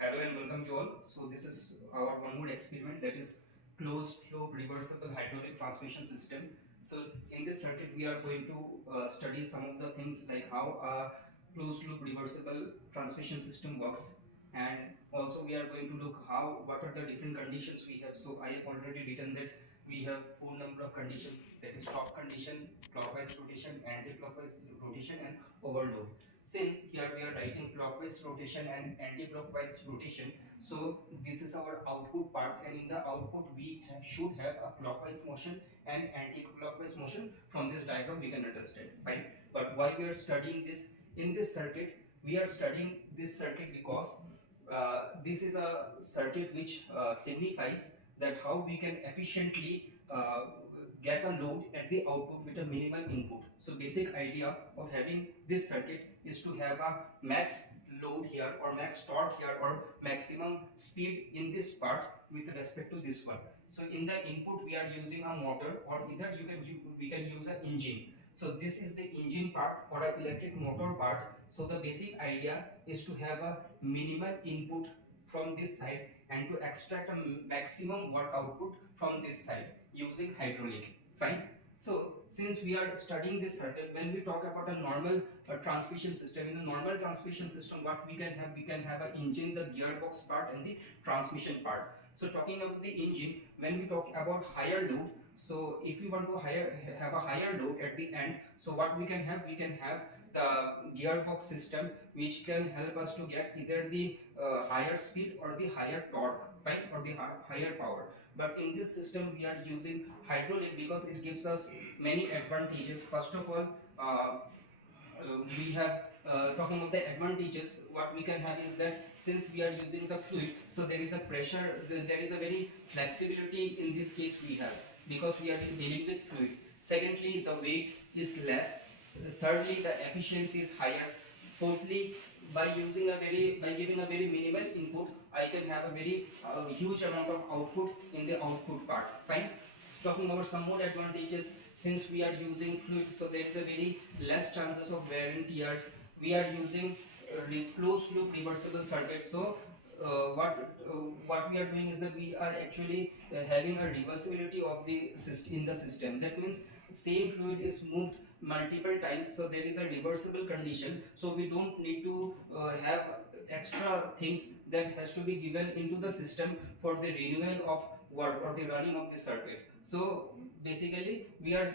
Hello and welcome you all. So this is our one more experiment, that is closed loop reversible hydraulic transmission system. So in this circuit we are going to study some of the things like how a closed loop reversible transmission system works, and also we are going to look how what are the different conditions we have. So I have already written that we have four number of conditions, that is stop condition, clockwise rotation, anti-clockwise rotation and overload. Since here we are writing clockwise rotation and anti-clockwise rotation, so this is our output part, and in the output we should have a clockwise motion and anti-clockwise motion. From this diagram we can understand, right? But why we are studying this in this circuit? We are studying this circuit because this is a circuit which signifies that how we can efficiently get a load at the output with a minimal input. So basic idea of having this circuit is to have a max load here or max torque here or maximum speed in this part with respect to this one. So in the input we are using a motor, or either we can use an engine. So this is the engine part or an electric motor part. So the basic idea is to have a minimal input from this side and to extract a maximum work output from this side using hydraulic. Fine. So since we are studying this circuit, when we talk about a normal transmission system, in the normal transmission system what we can have an engine, the gearbox part and the transmission part. So talking about the engine, when we talk about higher load, so if we want to have a higher load at the end, so what we can have, we can have the gearbox system which can help us to get either the higher speed or the higher torque, right, or the higher power. But in this system we are using hydraulic because it gives us many advantages. First of all, we have talking of the advantages, what we can have is that since we are using the fluid, so there is a pressure, there is a very flexibility in this case we have, because we are dealing with fluid. Secondly, the weight is less. Thirdly, the efficiency is higher. Fourthly, by giving a very minimal input, I can have a very huge amount of output in the output part. Fine. Talking about some more advantages, since we are using fluid, so there is a very less chances of wear and tear. We are using closed loop reversible circuit. So what we are doing is that we are actually having a reversibility of the system in the system. That means same fluid is moved multiple times, so there is a reversible condition, so we don't need to have extra things that has to be given into the system for the renewal of work or the running of the circuit. So basically we are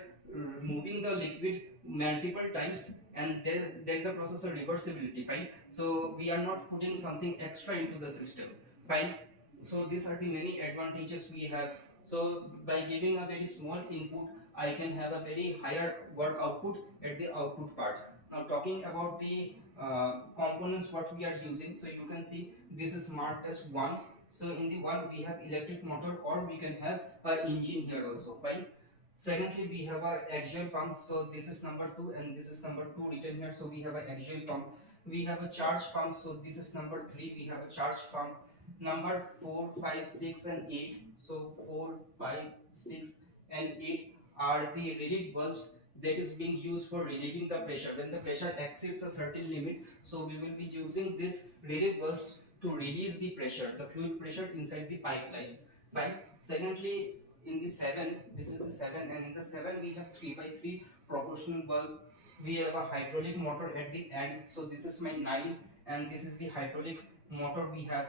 moving the liquid multiple times, and there is a process of reversibility. Fine. So we are not putting something extra into the system. Fine. So these are the many advantages we have. So by giving a very small input, I can have a very higher work output at the output part. Now talking about the components what we are using, so you can see this is marked as 1. So in the 1 we have electric motor, or we can have a engine here also. Fine. Secondly, we have a axial pump. So this is number 2 and this is number 2 written here. So we have an axial pump. We have a charge pump. So this is number 3. We have a charge pump. Number 4, 5, 6 and 8. So 4, 5, 6 and 8 are the relief valves that is being used for relieving the pressure. When the pressure exceeds a certain limit, so we will be using this relief valves to release the pressure, the fluid pressure inside the pipelines. Fine. Secondly, in the 7, this is the 7, and in the 7 we have 3 by 3 proportional valve. We have a hydraulic motor at the end. So this is my 9, and this is the hydraulic motor we have.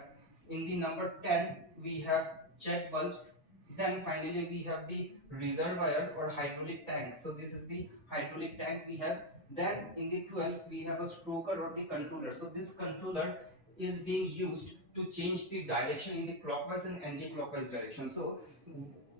In the number 10 we have check valves. Then finally we have the reservoir or hydraulic tank. So this is the hydraulic tank we have. Then in the 12 we have a stroker or the controller. So this controller is being used to change the direction in the clockwise and anti-clockwise direction. So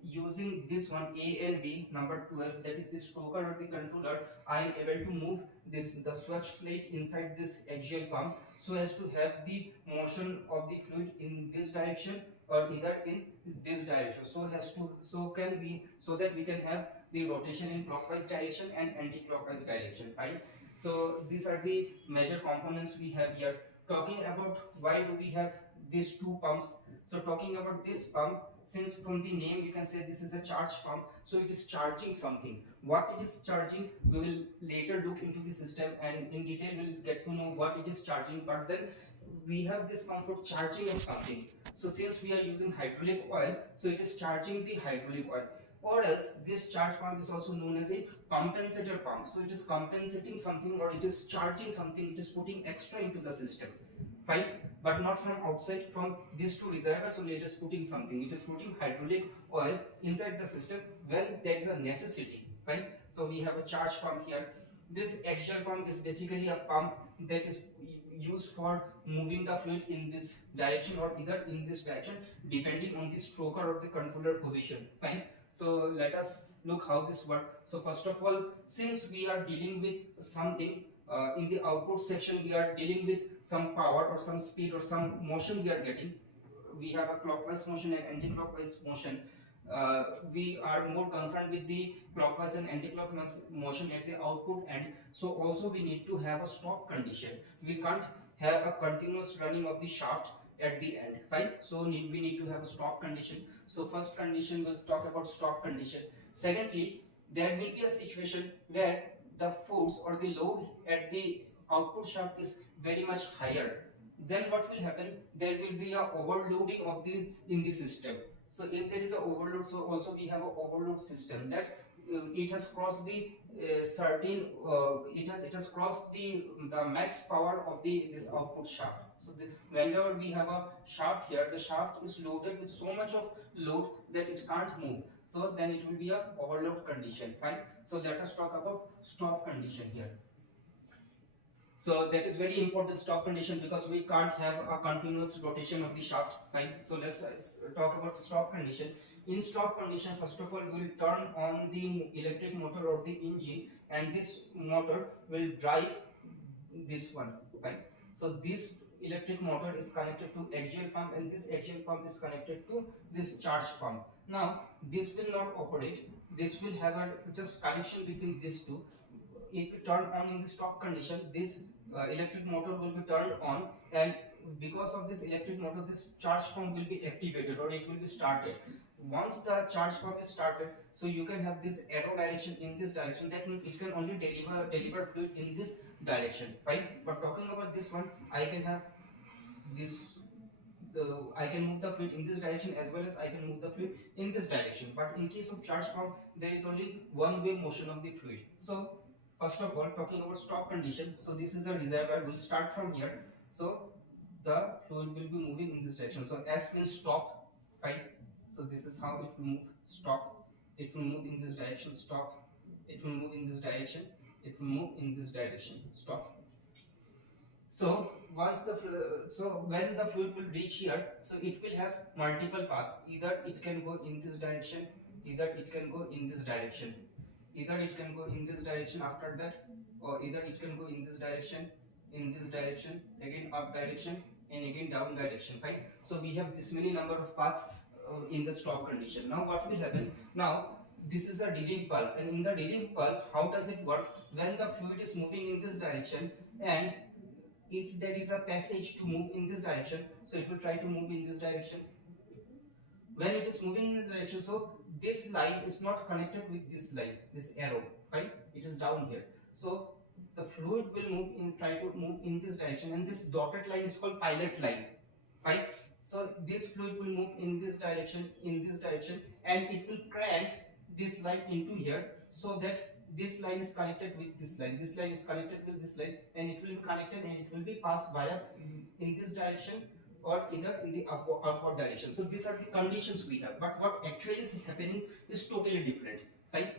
using this one A and B, number 12, that is the stroker or the controller, I am able to move the switch plate inside this axial pump so as to have the motion of the fluid in this direction or either in this direction, so that we can have the rotation in clockwise direction and anti-clockwise direction. Right. So these are the major components we have here. Talking about why do we have these two pumps, so talking about this pump, since from the name you can say this is a charge pump, so it is charging something. What it is charging, we will later look into the system and in detail we'll get to know what it is charging. But then we have this pump for charging of something. So since we are using hydraulic oil, so it is charging the hydraulic oil. Or else this charge pump is also known as a compensator pump. So it is compensating something, or it is charging something, it is putting extra into the system. Fine, but not from outside, from these two reservoirs only it is putting something. It is putting hydraulic oil inside the system when there is a necessity. Fine, so we have a charge pump here. This axial pump is basically a pump that is used for moving the fluid in this direction or either in this direction, depending on the stroker or the controller position. Fine, so let us look how this works. So first of all, since we are dealing with something, in the output section we are dealing with some power or some speed or some motion we are getting. We have a clockwise motion and anti-clockwise motion. We are more concerned with the clockwise and anti-clockwise motion at the output end. So also we need to have a stop condition. We can't have a continuous running of the shaft at the end, right? So we need to have a stop condition. So first condition, we'll talk about stop condition. Secondly, there will be a situation where the force or the load at the output shaft is very much higher. Then what will happen? There will be a overloading of the in the system. So if there is a overload, so also we have a overload system that it has crossed the certain it has crossed the max power of the this output shaft. So whenever we have a shaft here, the shaft is loaded with so much of load that it can't move. So then it will be a overload condition. Fine. So let us talk about stop condition here. So that is very important, stop condition, because we can't have a continuous rotation of the shaft, right? So let's talk about stop condition. In stop condition, first of all, we'll turn on the electric motor or the engine, and this motor will drive this one, right? So this electric motor is connected to axial pump, and this axial pump is connected to this charge pump. Now this will not operate. This will have a just connection between these two. If we turn on in the stop condition, this electric motor will be turned on, and because of this electric motor, this charge pump will be activated or it will be started. Once the charge pump is started, so you can have this arrow direction in this direction. That means it can only deliver fluid in this direction, right? But talking about this one, I can have this I can move the fluid in this direction as well as I can move the fluid in this direction. But in case of charge pump, there is only one way motion of the fluid. So first of all, talking about stop condition, so this is a reservoir. We'll start from here. So the fluid will be moving in this direction. So S means stop, fine. So this is how it will move. Stop. It will move in this direction. Stop. It will move in this direction. It will move in this direction. Stop. So once when the fluid will reach here, so it will have multiple paths. Either it can go in this direction, either it can go in this direction, either it can go in this direction after that, or either it can go in this direction, again up direction, and again down direction. Right? So we have this many number of paths in the stop condition. Now what will happen? Now this is a relief bulb, and in the relief bulb, how does it work? When the fluid is moving in this direction, and if there is a passage to move in this direction, so it will try to move in this direction. When it is moving in this direction, so this line is not connected with this line, this arrow, right? It is down here. So the fluid will try to move in this direction, and this dotted line is called pilot line, right? So this fluid will move in this direction, and it will crank this line into here, so that this line is connected with this line, this line is connected with this line, and it will be connected, and it will be passed via in this direction or either in the upward direction. So these are the conditions we have, but what actually is happening is totally different, right?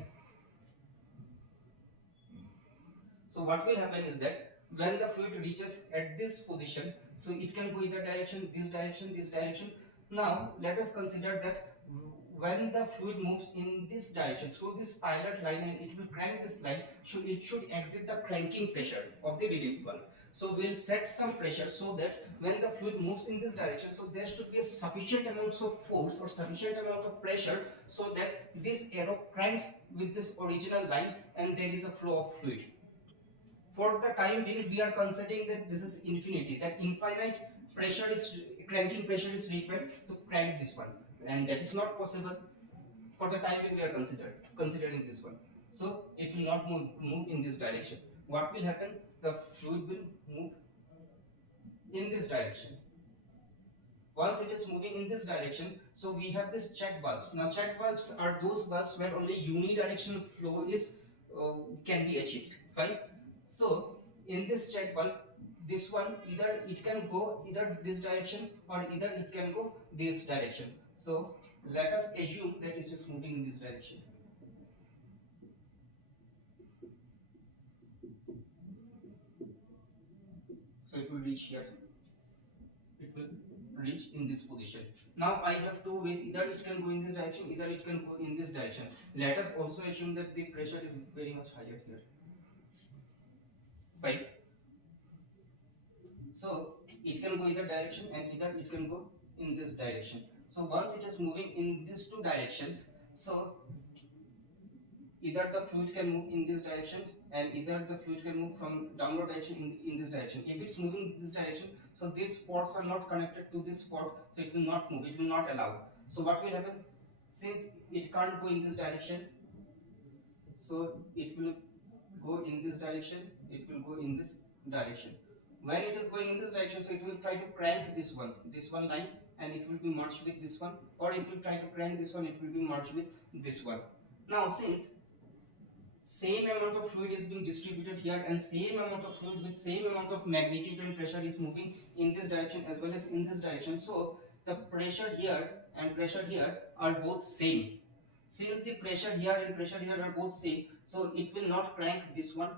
So what will happen is that when the fluid reaches at this position, so it can go either direction, this direction, this direction. Now let us consider that when the fluid moves in this direction through this pilot line, and it will crank this line, it should exit the cranking pressure of the relief bulb. So we'll set some pressure so that when the fluid moves in this direction, so there should be a sufficient amount of force or sufficient amount of pressure so that this arrow cranks with this original line and there is a flow of fluid. For the time being, we are considering that this is infinity, that infinite pressure is cranking pressure is required to crank this one, and that is not possible. For the time being, we are considering this one. So it will not move in this direction. What will happen? The fluid will move in this direction. Once it is moving in this direction, so we have this check bulbs. Now check bulbs are those bulbs where only unidirectional flow is can be achieved, right? So in this check bulb, this one either it can go either this direction or either it can go this direction. So let us assume that it is moving in this direction. So it will reach here, it will reach in this position. Now I have two ways, either it can go in this direction, either it can go in this direction. Let us also assume that the pressure is very much higher here, right? So it can go either direction and either it can go in this direction. So once it is moving in these two directions, so either the fluid can move in this direction and either the fluid can move from downward direction in this direction. If it's moving this direction, so these spots are not connected to this spot, so it will not move, it will not allow. So what will happen, since it can't go in this direction, so it will go in this direction, it will go in this direction. When it is going in this direction, so it will try to crank this one line, and it will be merged with this one, or it will try to crank this one, it will be merged with this one. Now since same amount of fluid is being distributed here and same amount of fluid with same amount of magnitude and pressure is moving in this direction as well as in this direction, so the pressure here and pressure here are both same. Since the pressure here and pressure here are both same, so it will not crank this one,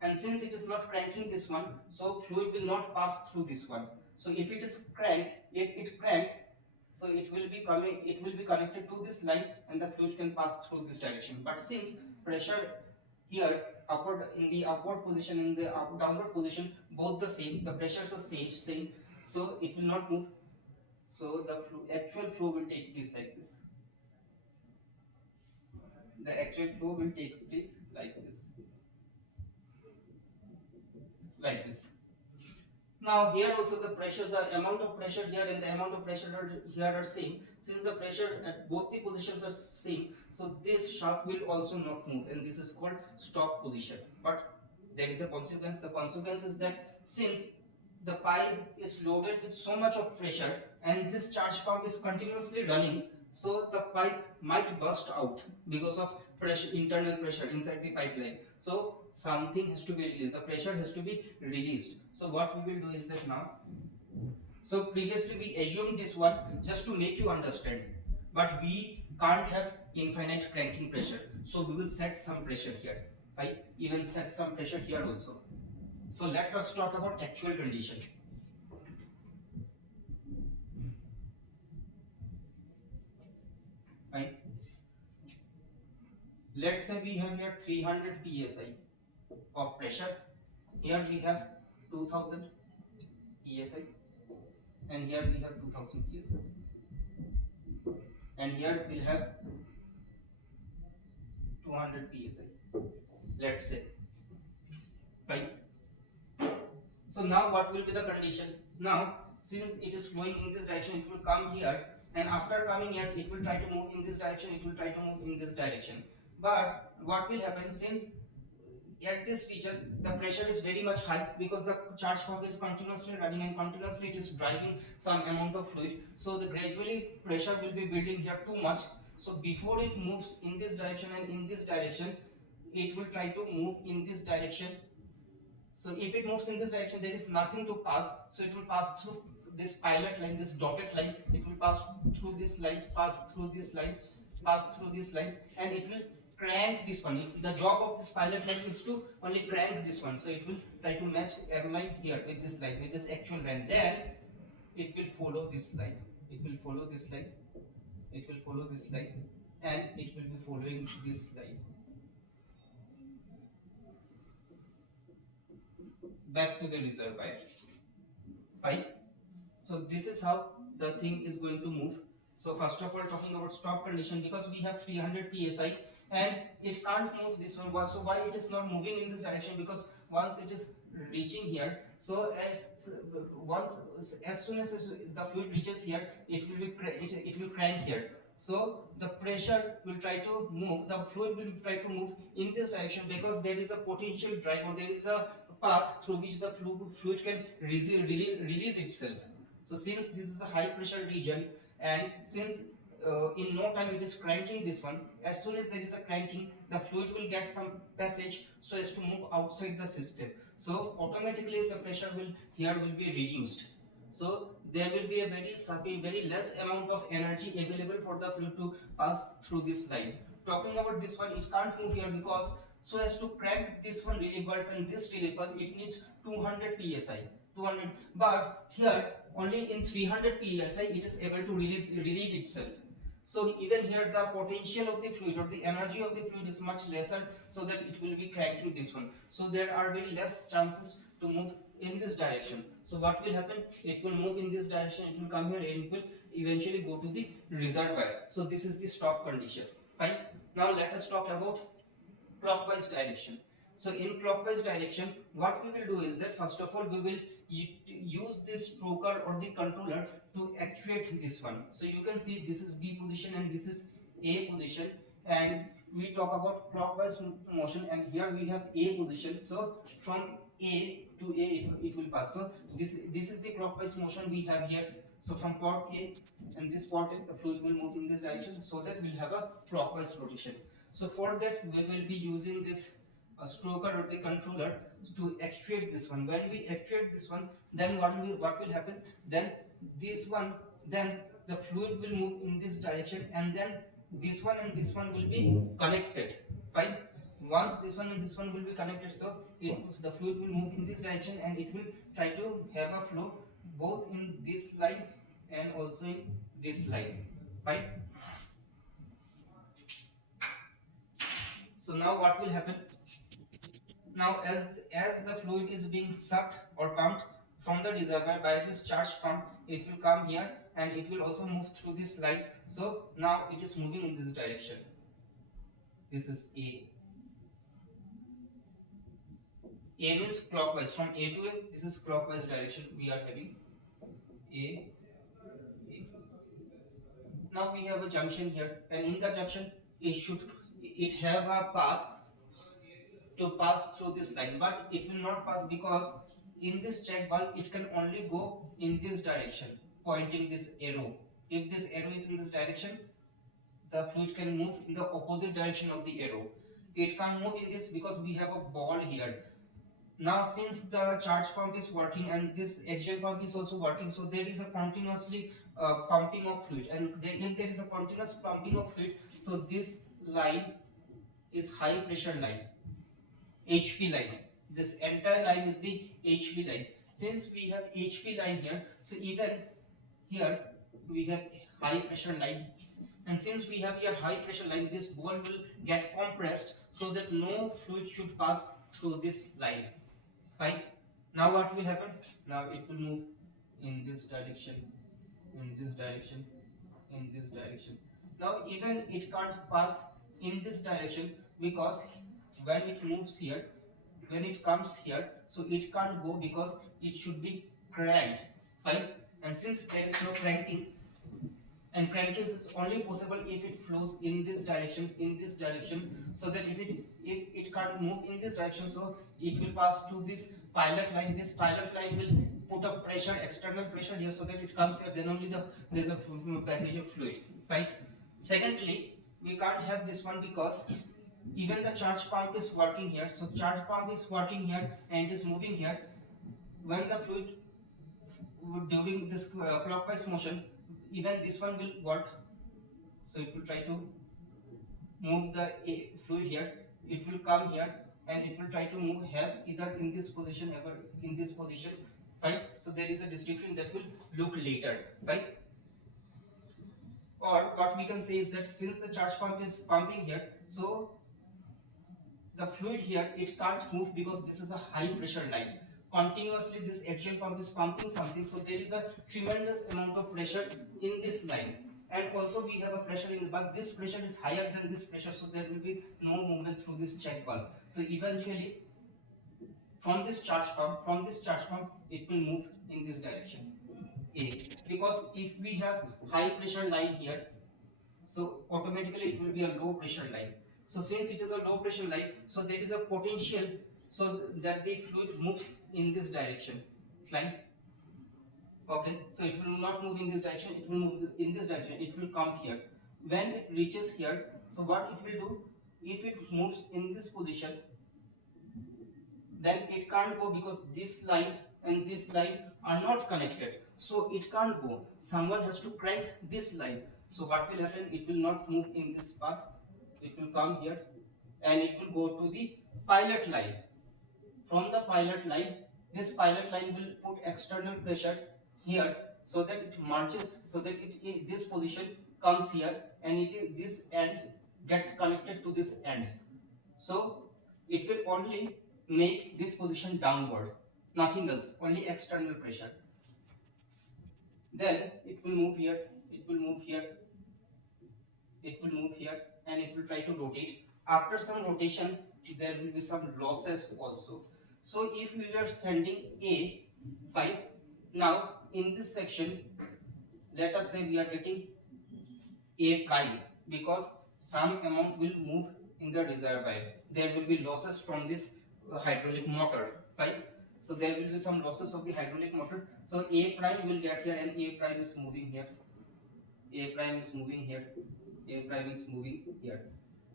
and since it is not cranking this one, so fluid will not pass through this one. So if it is cranked, if it cranked, so it will be coming, it will be connected to this line and the fluid can pass through this direction. But since pressure here upward in the upward position, in the downward position, both the same, the pressures are same, so it will not move. So the actual flow will take place like this. The actual flow will take place like this, like this. Now here also the pressure, the amount of pressure here and the amount of pressure here are same. Since the pressure at both the positions are same, so this shaft will also not move, and this is called stop position. But there is a consequence. The consequence is that since the pipe is loaded with so much of pressure and this charge pump is continuously running, so the pipe might burst out because of pressure, internal pressure inside the pipeline. So something has to be released, the pressure has to be released. So what we will do is that now, so previously we assumed this one just to make you understand, but we can't have infinite cranking pressure, so we will set some pressure here, right? Even set some pressure here also. So let us talk about actual condition, right? Let's say we have here 300 psi of pressure, here we have 2000 psi, and here we have 2000 psi, and here we'll have 200 psi, let's say, right? So now what will be the condition? Now since it is flowing in this direction, it will come here, and after coming here it will try to move in this direction, it will try to move in this direction. But what will happen, since at this region the pressure is very much high because the charge pump is continuously running and continuously it is driving some amount of fluid, so the gradually pressure will be building here too much. So before it moves in this direction and in this direction, it will try to move in this direction. So if it moves in this direction, there is nothing to pass, so it will pass through this pilot line, this dotted lines, it will pass through these lines, pass through these lines, pass through these lines, and it will crank this one. The job of this pilot line is to only crank this one, so it will try to match air line here with this line, with this actual line. Then it will follow this line, it will follow this line, it will follow this line, and it will be following this line back to the reservoir. Fine. So this is how the thing is going to move. So first of all, talking about stop condition, because we have 300 psi and it can't move this one. So why it is not moving in this direction? Because once it is reaching here, so once, as soon as the fluid reaches here, it will be it will crank here. So the pressure will try to move, the fluid will try to move in this direction because there is a potential drive, or there is a path through which the fluid can release itself. So since this is a high pressure region, and since in no time it is cranking this one, as soon as there is a cranking, the fluid will get some passage so as to move outside the system. So automatically the pressure will here will be reduced. So there will be a very less amount of energy available for the fluid to pass through this line. Talking about this one, it can't move here because so as to crank this one relief valve and this relief valve, it needs 200 psi. 200, but here only in 300 psi it is able to relieve itself. So even here the potential of the fluid or the energy of the fluid is much lesser, so that it will be cranking this one. So there are very less chances to move in this direction. So what will happen? It will move in this direction, it will come here and it will eventually go to the reservoir. So this is the stop condition. Fine. Now let us talk about clockwise direction. So in clockwise direction, what we will do is that first of all we will use this stroker or the controller to actuate this one. So you can see this is B position and this is A position, and we talk about clockwise motion, and here we have A position. So from A to A it will pass. So this is the clockwise motion we have here. So from port A and this port A, the fluid will move in this direction, so that we'll have a clockwise rotation. So for that we will be using this stroker or the controller to actuate this one. When we actuate this one, then what will happen? Then this one, then the fluid will move in this direction, and then this one and this one will be connected. Fine. Once this one and this one will be connected, so the fluid will move in this direction and it will try to have a flow both in this line and also in this line. Fine. So now what will happen? Now as the fluid is being sucked or pumped from the reservoir by this charge pump, it will come here and it will also move through this line. So now it is moving in this direction. This is A. A means clockwise. From A to A, this is clockwise direction we are having. A. Now we have a junction here, and in the junction it have a path to pass through this line, but it will not pass because in this check valve it can only go in this direction, pointing this arrow. If this arrow is in this direction, the fluid can move in the opposite direction of the arrow. It can't move in this because we have a ball here. Now since the charge pump is working and this axial pump is also working, so there is a continuously pumping of fluid, and if there is a continuous pumping of fluid, so this line is high pressure line, HP line. This entire line is the HP line. Since we have HP line here, so even here we have high pressure line, and since we have here high pressure line, this ball will get compressed so that no fluid should pass through this line. Fine. Now what will happen? Now it will move in this direction, in this direction, in this direction. Now even it can't pass in this direction because when it moves here, when it comes here, so it can't go because it should be cranked. Fine. And since there is no cranking, and cranking is only possible if it flows in this direction, so that if it can't move in this direction, so it will pass to this pilot line. This pilot line will put a pressure, external pressure here, so that it comes here, then only there's a passage of fluid. Right. Secondly, we can't have this one because even the charge pump is working here. So charge pump is working here and is moving here. When the fluid during this clockwise motion, even this one will work. So it will try to move the fluid here. It will come here and it will try to move here either in this position or in this position. Right? So there is a description that will look later. Right? Or what we can say is that since the charge pump is pumping here, so the fluid here it can't move because this is a high pressure line. Continuously this axial pump is pumping something, so there is a tremendous amount of pressure in this line, and also we have a pressure in, but this pressure is higher than this pressure, so there will be no movement through this check valve. So eventually from this charge pump it will move in this direction A, because if we have high pressure line here, so automatically it will be a low pressure line. So since it is a low pressure line, so there is a potential so that the fluid moves in this direction. Fine. Okay, so it will not move in this direction, it will move in this direction, it will come here. When it reaches here, so what it will do, if it moves in this position, then it can't go because this line and this line are not connected, so it can't go. Someone has to crank this line. So what will happen, it will not move in this path, it will come here and it will go to the pilot line. From the pilot line, this pilot line will put external pressure here, so that it marches, so that this position comes here, and this end gets connected to this end. So it will only make this position downward, nothing else, only external pressure. Then it will move here, it will move here, it will move here, and it will try to rotate. After some rotation, there will be some losses also. So if we are sending A, fine. Now in this section, let us say we are getting A prime, because some amount will move in the reservoir. There will be losses from this hydraulic motor, fine. So there will be some losses of the hydraulic motor. So A prime will get here, and A prime is moving here. A prime is moving here, A prime is moving here.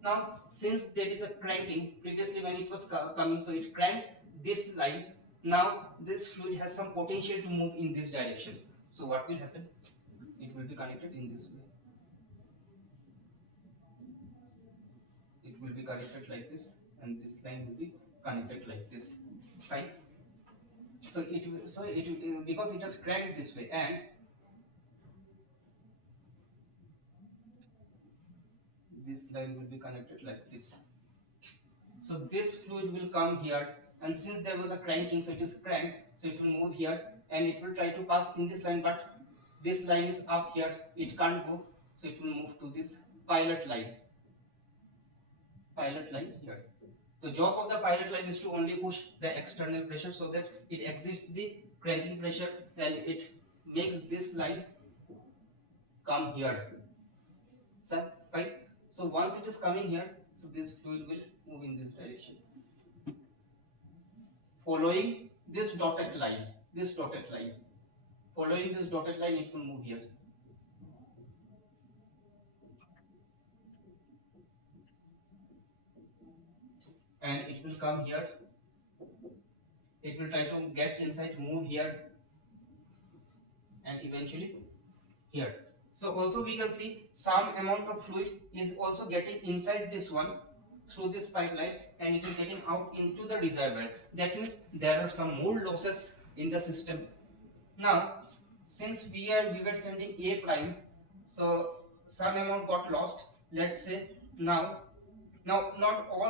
Now, since there is a cranking, previously when it was coming, so it cranked this line. Now, this fluid has some potential to move in this direction. So, what will happen? It will be connected in this way. It will be connected like this, and this line will be connected like this. Right? So because it has cranked this way, and this line will be connected like this. So this fluid will come here, and since there was a cranking, so it is cranked, so it will move here and it will try to pass in this line, but this line is up here, it can't go, so it will move to this pilot line here. The job of the pilot line is to only push the external pressure so that it exits the cranking pressure, and it makes this line come here. So, right? So once it is coming here, so this fluid will move in this direction, following this dotted line, following this dotted line, it will move here. And it will come here, it will try to get inside, move here, and eventually here. So also we can see some amount of fluid is also getting inside this one through this pipeline, and it is getting out into the reservoir. That means there are some more losses in the system. Now, since we were sending A prime, so some amount got lost. Let's say now not all